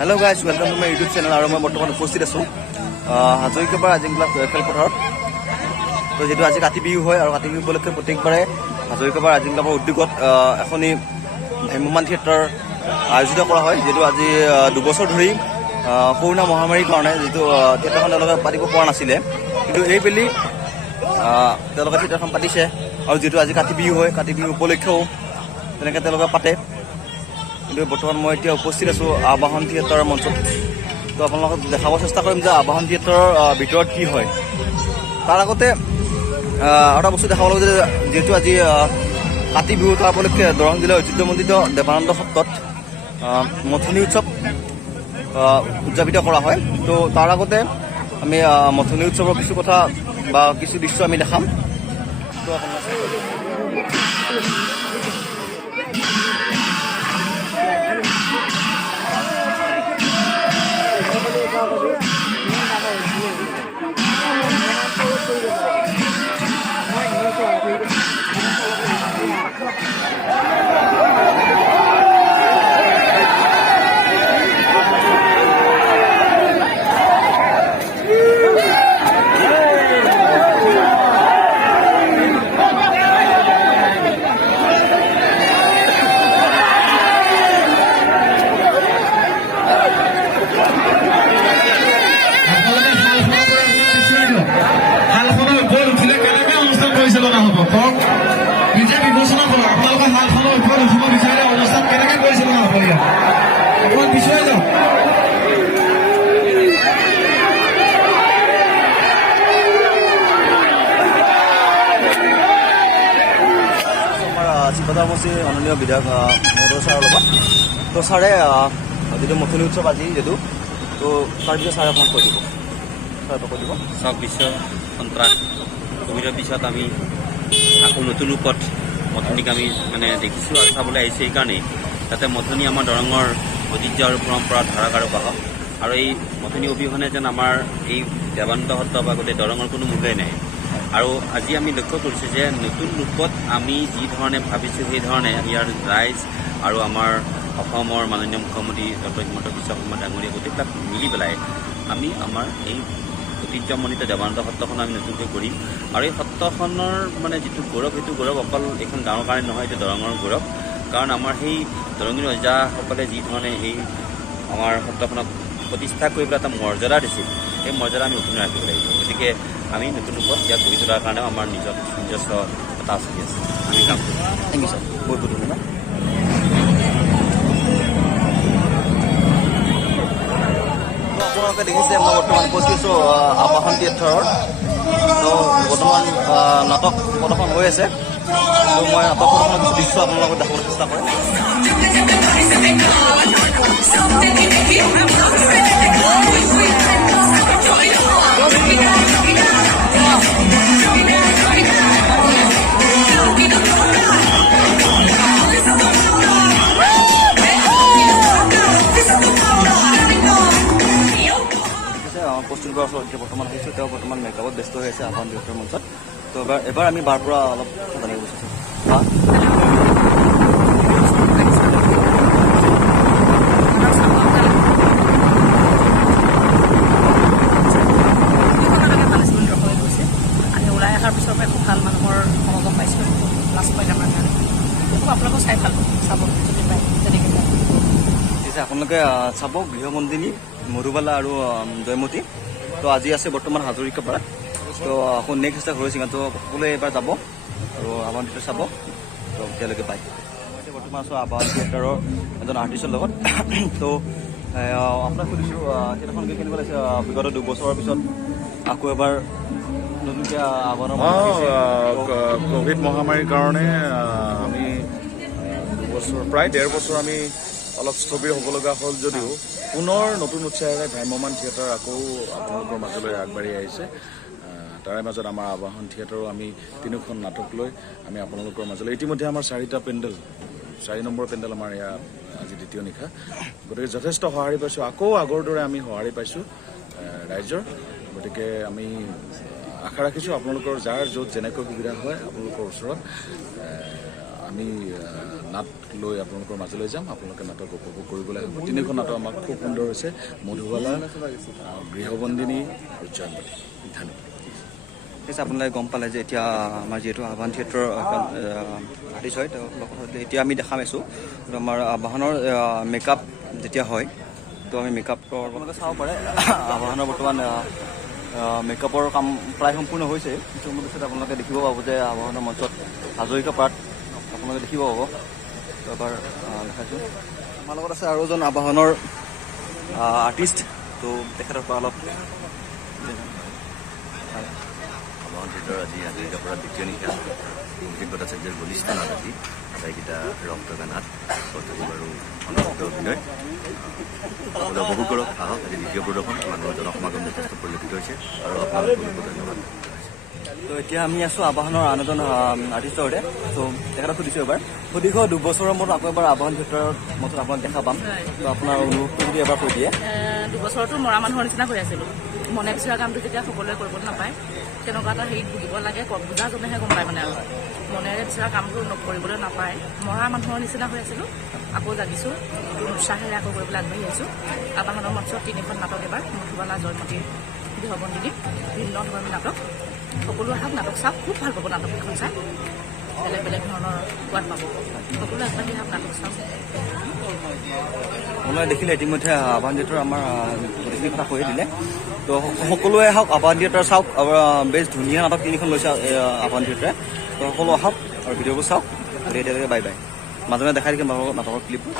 Hello' guys, welcome to my YouTube channel. আৰু মই বৰ্তমান উপস্থিত আছোঁ হাজৰিকাপাৰা আজিংলা খেলপথাৰত। তো যিহেতু আজি কাতি বিহু হয় আৰু কাতি বিহু উপলক্ষে প্ৰত্যেকবাৰে হাজৰিকাপাৰা আজিংলাপাৰ উদ্যোগত এখনি ভ্ৰাম্যমাণ থিয়েটাৰ আয়োজিত কৰা হয়। যিহেতু আজি 2 বছৰ ধৰি কৰোণা মহামাৰীৰ কাৰণে যিটো থিয়েটাৰখন তেওঁলোকে পাতিব পৰা নাছিলে, কিন্তু এইবেলি তেওঁলোকে থিয়েটাৰখন পাতিছে। আৰু যিহেতু আজি কাতি বিহু হয়, কাতি বিহু উপলক্ষেও তেনেকৈ তেওঁলোকে পাতে। কিন্তু বৰ্তমান মই এতিয়া উপস্থিত আছোঁ আবাহন থিয়েটাৰৰ মঞ্চত। তো আপোনালোকক দেখাব চেষ্টা কৰিম যে আবাহন থিয়েটাৰৰ ভিতৰত কি হয়। তাৰ আগতে আৰু এটা বস্তু দেখাব লাগিব যে যিহেতু আজি কাতি বিহু, তাৰ উপলক্ষে দৰং জিলাৰ ঐতিহ্যমণ্ডিত দেৱানন্দ সত্ৰত মথনি উৎসৱ উদযাপিত কৰা হয়। তো তাৰ আগতে আমি মথনি উৎসৱৰ কিছু কথা বা কিছু দৃশ্য আমি দেখাম। তো চিপাদাৰমচীৰ মাননীয় বিধায়ক মহোদয় ছাৰৰ লগত। তো ছাৰে যিটো মথনি উৎসৱ আজি যিহেতু, তো তাৰ বিষয়ে ছাৰে অকণমান কৈ দিব। ছাৰ কৈ দিব। চাওক, বিশ্ব সন্ত্ৰাস ক'ভিডৰ পিছত আমি আকৌ নতুন ৰূপত মথনিক আমি দেখিছোঁ আৰু চাবলৈ আহিছোঁ। এইকাৰণেই যাতে মথনি আমাৰ দৰঙৰ ঐতিহ্য আৰু পৰম্পৰা ধাৰক আৰু বাহক। আৰু এই মথনি অবিহনে যেন আমাৰ এই দেৱানন্দ সত্ৰ বা গোটেই দৰঙৰ কোনো মূল্যই নাই। আৰু আজি আমি লক্ষ্য কৰিছোঁ যে নতুন ৰূপত আমি যি ধৰণে ভাবিছোঁ সেই ধৰণে ইয়াৰ ৰাইজ আৰু আমাৰ অসমৰ মাননীয় মুখ্যমন্ত্ৰী ডক্টৰ হিমন্ত বিশ্ব শৰ্মা ডাঙৰীয়া গোটেইবিলাক মিলি পেলাই আমি আমাৰ এই ঐতিহ্যমণ্ডিত দেৱানন্দ সত্ৰখন আমি নতুনকৈ কৰিম। আৰু এই সত্ৰখনৰ যিটো গৌৰৱ, সেইটো গৌৰৱ অকল এইখন গাঁৱৰ কাৰণে নহয়, এইটো দৰঙৰ গৌৰৱ। কাৰণ আমাৰ সেই দৰঙী ৰজাসকলে যি ধৰণে এই আমাৰ সত্ৰখনক প্ৰতিষ্ঠা কৰিবলৈ এটা মৰ্যাদা দিছিল, সেই মৰ্যাদা আমি অক্ষুণ্ণ ৰাখিব লাগিব। গতিকে আমি নতুন ৰূপত ইয়াক গঢ়ি তোলাৰ কাৰণেও আমাৰ নিজস্ব এটা আঁচনি আছে, আমি কাম কৰিম। থেংক ইউ ছাৰ, বহুত বহুত ধন্যবাদ। আপোনালোকে দেখিছে মই বৰ্তমান উপস্থিত আছোঁ আবাহন থিয়েটাৰত। তো বৰ্তমান নাটক প্ৰদৰ্শন হৈ আছে। তো মই নাটক প্ৰদৰ্শনৰ কিছু দৃশ্য আপোনালোকক দেখাবলৈ চেষ্টা কৰিম। প্ৰস্তুত কৰাৰ ওচৰত এতিয়া বৰ্তমান আহিছোঁ। তেওঁ বৰ্তমান মেকআপত ব্যস্ত হৈ আছে আবাহন থিয়েটাৰৰ মঞ্চত। তো এবাৰ আমি বাৰ পৰা অলপ জানিব বিচাৰিছোঁ। আমি ওলাই অহাৰ পিছৰ পৰা খুব ভাল মানুহৰ সমাগম পাইছোঁ। লাষ্ট পইণ্ট আমাৰ কাৰণে খুব আপোনালোকেও চাই ভাল চাব যদি পায় তেনেকৈ ঠিক আছে। আপোনালোকে চাব গৃহমন্দিনী, মধুবালা আৰু জয়মতী। তো আজি আছে বৰ্তমান হাজৰিকাপাৰাত। তো আকৌ নেক্সট আছে হৰিচিঙা। তো সকলোৱে এবাৰ যাব আৰু আবাহন থিয়েটাৰ চাব। তো এতিয়ালৈকে পায়। এতিয়া বৰ্তমান আছোঁ আবাহন থিয়েটাৰৰ এজন আৰ্টিষ্টৰ লগত। তো আপোনাক সুধিছোঁ থিয়েটাৰখন কেনেকুৱা লাগিছে বিগত 2 বছৰৰ পিছত আকৌ এবাৰ নতুনকৈ আবাহনৰ কোভিড মহামাৰীৰ কাৰণে আমি 2 বছৰ, প্ৰায় 1.5 বছৰ আমি অলপ স্থবিৰ হ'ব লগা হ'ল যদিও পুনৰ নতুন উৎসাহেৰে ভ্ৰাম্যমাণ থিয়েটাৰ আকৌ আপোনালোকৰ মাজলৈ আগবাঢ়ি আহিছে। তাৰে মাজত আমাৰ আবাহন থিয়েটাৰো আমি 3খন নাটক লৈ আমি আপোনালোকৰ মাজলৈ, ইতিমধ্যে আমাৰ 4টা পেণ্ডেল, 4 নম্বৰ পেণ্ডেল আমাৰ ইয়াত আজি দ্বিতীয় নিশা। গতিকে যথেষ্ট সঁহাৰি পাইছোঁ, আকৌ আগৰ দৰে আমি সঁহাৰি পাইছোঁ ৰাইজৰ। গতিকে আমি আশা ৰাখিছোঁ আপোনালোকৰ যাৰ য'ত যেনেকৈ সুবিধা হয় আপোনালোকৰ ওচৰত আমি নাট লৈ আপোনালোকৰ মাজলৈ যাম। আপোনালোকে নাটক উপভোগ কৰিবলৈ আহিব। 3খন নাটক আমাক খুব সুন্দৰ হৈছে, মধুবালা, গৃহবন্দিনী আৰু জয়মতী। ধন্যবাদ। ঠিক আছে, আপোনালোকে গম পালে যে এতিয়া আমাৰ যিহেতু আহ্বান থিয়েটাৰৰ এখন আৰ্টিষ্ট হয়, তেওঁ লগত এতিয়া আমি দেখা পাইছোঁ আমাৰ আবাহনৰ মেকআপ যেতিয়া হয়, তো আমি মেকআপৰ আপোনালোকে চাব পাৰে আবাহনৰ বৰ্তমান মেকআপৰ কাম প্ৰায় সম্পূৰ্ণ হৈছে। কিছু সময় পিছত আপোনালোকে দেখিব পাব যে আবাহনৰ মঞ্চত হাজৰিকাপাৰাত আপোনালোকে দেখিব পাব। তো এবাৰ দেখাইছোঁ। আমাৰ লগত আছে আৰু এজন আবাহনৰ আৰ্টিষ্ট, তো তেখেতৰ পৰা অলপ আবাহন থিয়েটাৰৰ আজি হাজৰিকাপাৰাত দ্বিতীয় নিশা অভিজ্ঞ ভট্টাচাৰ্যৰ বলিষ্ঠ নাট আজি আটাইকেইটা ৰং টকা নাট পদ্ধতি বাৰু অনবদ্য অভিনয় সকলোৱে উপভোগ কৰক। আহক, আজি দ্বিতীয় প্ৰদৰ্শন মানুহৰ জনসমাগম যথেষ্ট পৰিলক্ষিত হৈছে আৰু আপোনালোককো ধন্যবাদ। তো এতিয়া আমি আছোঁ আবাহনৰ আন এজন আৰ্টিষ্টৰ সৈতে। তো তেখেতক সুধিছোঁ এবাৰ, সুধিশ 2 বছৰৰ মূৰত আকৌ এবাৰ আবাহন থিয়েটাৰৰ মঞ্চত আপোনাক দেখা পাম, তো আপোনাৰ অনুভৱটো যদি এবাৰ কৈ দিয়ে। 2 বছৰতো মৰা মানুহৰ নিচিনা হৈ আছিলোঁ। মনে বিচৰা কামটো যেতিয়া সকলোৱে কৰিব নাপায়, তেনেকুৱা এটা হেৰিত ভুগিব লাগে। বুজাজনেহে গম পায় মানে আৰু মনেৰে বিচৰা কামটো কৰিবলৈ নাপায়, মৰা মানুহৰ নিচিনা হৈ আছিলোঁ। আকৌ জাগিছোঁ, নতুন উৎসাহেৰে আকৌ কৰিবলৈ আগবাঢ়ি আহিছোঁ। আবাহনৰ মঞ্চত 3খন নাটক এবাৰ, মধুবালা, জয়মতী, গৃহবন্দিনী, ভিন্ন ধৰণৰ নাটক। সকলো আহক, নাটক চাওক, খুব ভাল পাব নাটককেইখন চাই। বেলেগ বেলেগ ধৰণৰ সোৱাদ পাব। সকলো আগবাঢ়ি আহক, নাটক চাওক। আপোনালোকে দেখিলে ইতিমধ্যে আবাহন থিয়েটাৰ আমাৰ গোটেইখিনি কথা কৈয়ে দিলে। তো সকলোৱে আহক, আবাহন থিয়েটাৰ চাওক। বেছ ধুনীয়া নাটক 3খন লৈছে আবাহন থিয়েটাৰে। তো সকলো আহক আৰু ভিডিঅ'বোৰ চাওক। এতিয়ালৈকে বাই বাই। মাজে মাজে দেখাই দেখিম নাটকৰ ক্লিপবোৰ।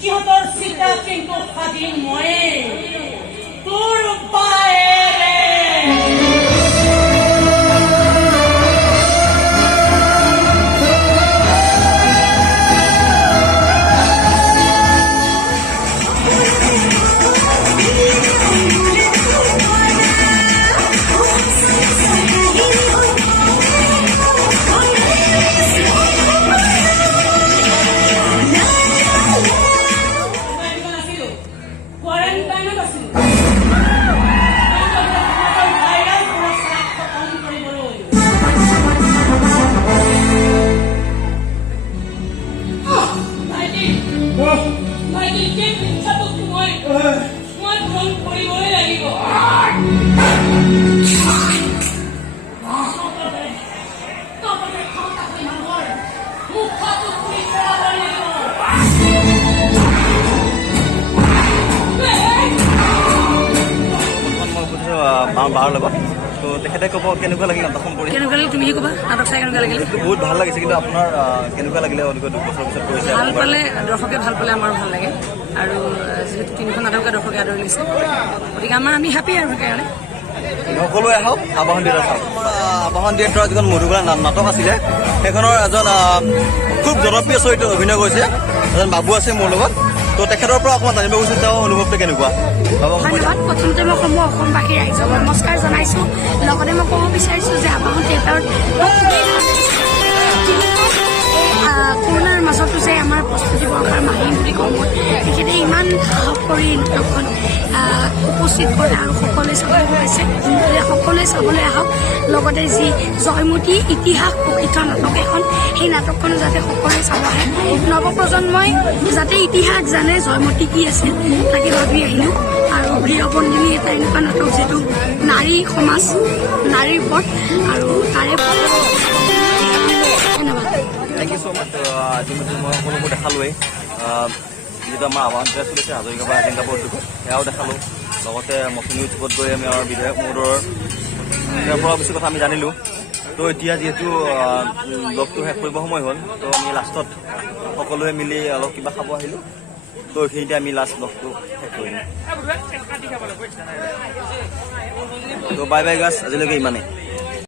সিহঁতৰ চিতা কিন্তু স্বাধীন ময়ে তোৰ বায়েৰে বাৰ লগত তো তেখেতে ক'ব কেনেকুৱা লাগিল নাটকখন কৰি কেনেকুৱা লাগিল তুমিহে ক'বা নাটক চাই কেনেকুৱা লাগিল বহুত ভাল লাগিছে কিন্তু আপোনাৰ কেনেকুৱা লাগিলে অধিক 2 বছৰ পিছত কৰিছে ভাল পালে দৰ্শকে ভাল পালে আমাৰো ভাল লাগে আৰু যিহেতু তিনিখন নাটকে দৰ্শকে আদৰি লৈছে গতিকে আমি হেপী আৰু সেইকাৰণে সকলোৱে আহক আবাহন থিয়েটাৰ চাওক আবাহন থিয়েটাৰৰ যিখন মধুবালা নাটক আছিলে সেইখনৰ এজন খুব জনপ্ৰিয় চৰিত্ৰত অভিনয় কৰিছে এজন বাবু আছে মোৰ লগত তো তেখেতৰ পৰা অকণমান জানিব গৈছে তেওঁৰ অনুভৱটো কেনেকুৱা ধন্যবাদ প্ৰথমতে মই সমূহ অসমবাসী ৰাইজক নমস্কাৰ জনাইছোঁ লগতে মই ক'ব বিচাৰিছোঁ যে আবাহন থিয়েটাৰত কৰোণাৰ মাজতো যে আমাৰ প্ৰস্তুতি বৰ্ষাৰ মাহিম বুলি কওঁ মই তেখেতে ইমান সাহস কৰি নাটকখন উপস্থিত কৰে আৰু সকলোৱে চাবলৈ পাইছে সকলোৱে চাবলৈ আহক লগতে যি জয়মতী ইতিহাস প্ৰকৃত নাটক এখন সেই নাটকখনো যাতে সকলোৱে চাব আহে নৱপ্ৰজন্মই যাতে ইতিহাস জানে জয়মতী কি আছিল তাকে ভাবি আহিলোঁ আৰু বীৰবন্দিনী এটা এনেকুৱা নাটক যিটো নাৰী সমাজ নাৰীৰ ওপৰত আৰু তাৰে ধন্যবাদ থেংক ইউ ছ' মাছ ইতিমধ্যে মই সকলোবোৰ দেখালোৱেই যিটো আমাৰ আবাহন থিয়েটাৰ চলিছে হাজৰিকাপাৰ আজিংগাপুৰ উদ্যোগত সেয়াও দেখালোঁ লগতে মথনি উৎসৱত গৈ আমি আমাৰ বিধায়ক মহোদয়ৰ তেওঁৰ পৰা বেছি কথা আমি জানিলোঁ তো এতিয়া যিহেতু ব্লগটো শেষ কৰিব সময় হ'ল তো আমি লাষ্টত সকলোৱে মিলি অলপ কিবা খাব আহিলোঁ তো এইখিনিতে আমি লাষ্ট ব্লগটো শেষ কৰিম তো বাই বাই গাছ আজিলৈকে ইমানেই